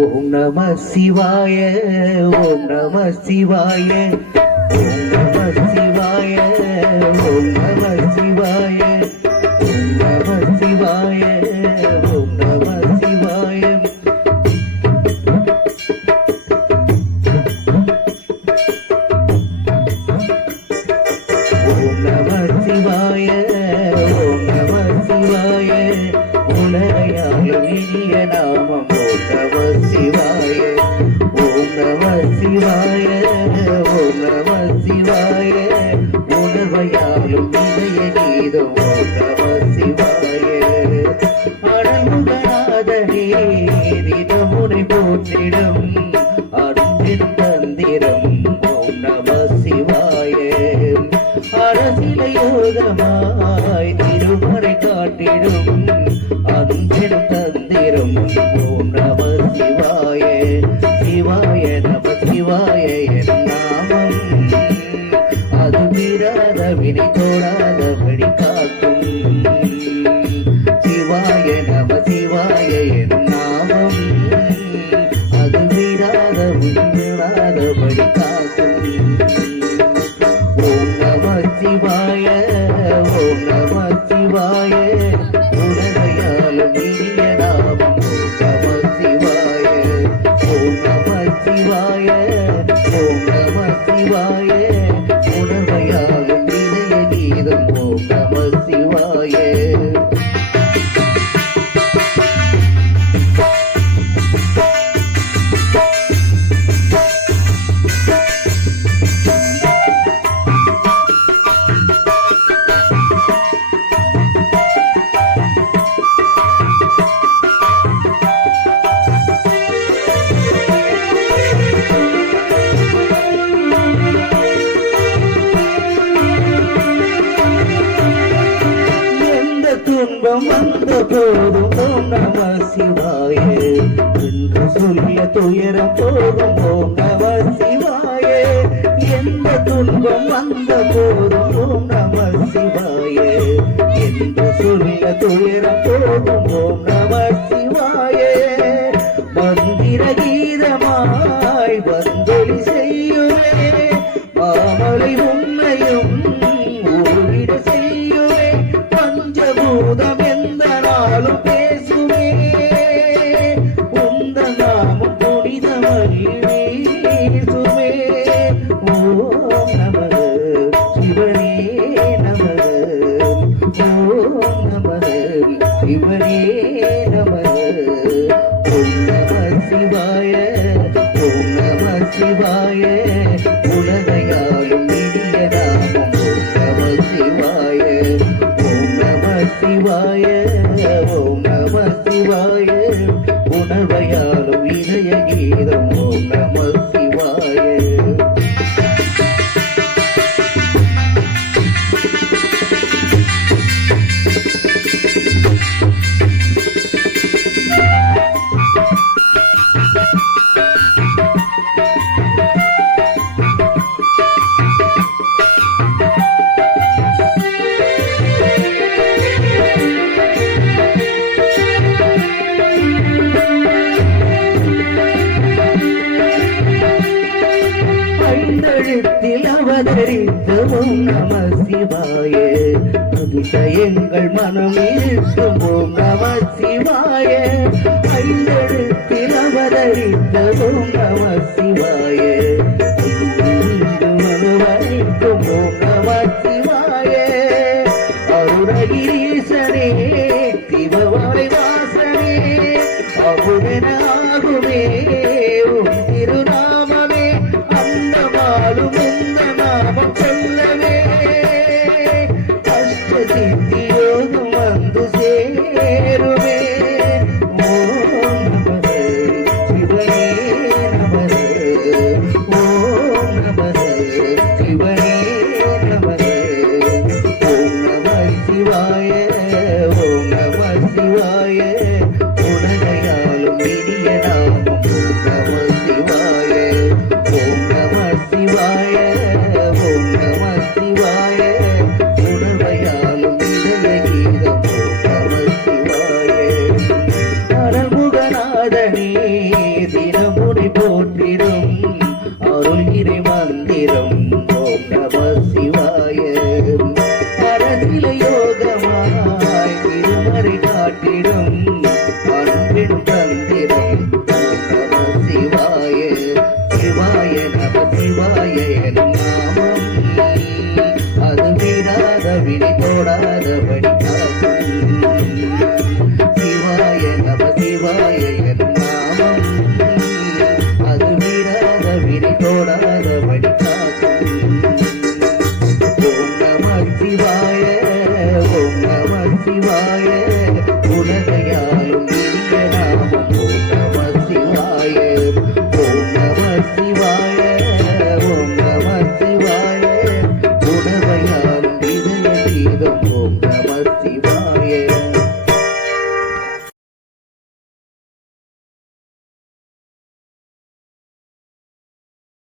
ஓம் நம சிவாய, ஓம் நம சிவாய, ஓம் நம சிவாய, ஓம் நம சிவாய, ஓம் நம சிவாய, ஓம் நம சிவாய. ஓம் நம சிவாய, ஓம் நம சிவாய, உலகையாளும் இனிய நாமம் ஓம் நம சிவாய. ஓம் நம சிவாய, ஓம் நம சிவாய, உணர்வையாளும் இதய கீதம் ஓம் நம சிவாய. அடங்குகநாதனே தினமுனை போற்றிடும் அன்பின் தந்திரம் ஓம் நம சிவாய. அரசில யோகமாய் திருமறை காட்டிடும் அன்பின் தந்திரம் ஓம் நம சிவாய. சிவாய நம சிவாய என் நாமம் அது விடாத வினை தோடாதபடி காக்கும். சிவாய நம சிவாய என் நாமம் அது விடாத விடாதபடி காக்கும். ஓம் நம சிவாய, ஓம் நம சிவாய, உலகையாளும் இனிய நாமம் ஓம் நம சிவாய. ஓம் நம சிவாய, ஓம் நம சிவாய, உணர்வையாளும் இதய கீதம் ஓம் நம சிவாய. துன்பம் வந்த போதும் ஓம் நம சிவாய என்று சொல்ல துயரம் போதும் ஓம் நம சிவாய. எந்த துன்பம் வந்த போதும் ஓம் நம சிவாய என்று சொல்ல துயரம் போதும் ஓம் நம சிவாய. மந்திர கீதமாய் வந்தொலி செய்யுமே மாமலை உண்மையும் ஊரிட செய்யுமே. பஞ்சபூதம் எந்த நாளும் பேசுமே உந்த நாமம் புனிதமகிழ் வீசுமே. ஓம் நமக சிவனே நமக, ஓம் நமக சிவனே நமக. ஓம் நம சிவாய, ஓம் நம சிவாய, உலகையாளும் இனிய நாமம் ஓம் நம சிவாய. ஓம் நம சிவாய, ஓம் நம சிவாய, உணர்வையாளும் இதய கீதம் ஓம் நம சிவாய. ஐந்தெழுத்தில் அவதரித்த ஓம் நம சிவாய, அதிசயங்கள் மனம் இருக்கும் ஓம் நம சிவாய. ஐந்தெழுத்தில் அவதரித்த ஓம் நம சிவாய, மனுவரைக்கும் ஓம் நம சிவாய. அருணகிரீசனே சிவவாய் வாசனே அமுதனாகுமே உன் திருநாமமே. அந்த மாலும் இந்த நாமம் சொல்லவே அஷ்ட சித்தி யோகம் வந்து சேருமே. ஓம் நம சிவனே நம, ஓம் நம சிவனே நம. ஓம் நம சிவாய, ஓம் நம சிவாய, உலகையாளும் இனிய நாமம் ஓம் நம சிவாய. ஓம் நம சிவாய, ஓம் நம சிவாய, உணர்வையாளும் இதய கீதம் ஓம் நம சிவாய. அரமுகநாதனே தோடாதபடி காக்கும் சிவாய நம சிவாய எனும் நாமம் அது மீறாத வினை தோடாதபடி காக்கும் ஓம் நம சிவாய ஓம் நம சிவாய உலகையாலும் இனிய நாமம் ஓம் நம சிவாய ஓம் நம சிவாய ஓம் நம சிவாய உணவையாலும் இதய கீதம் ஓம் நம சிவாய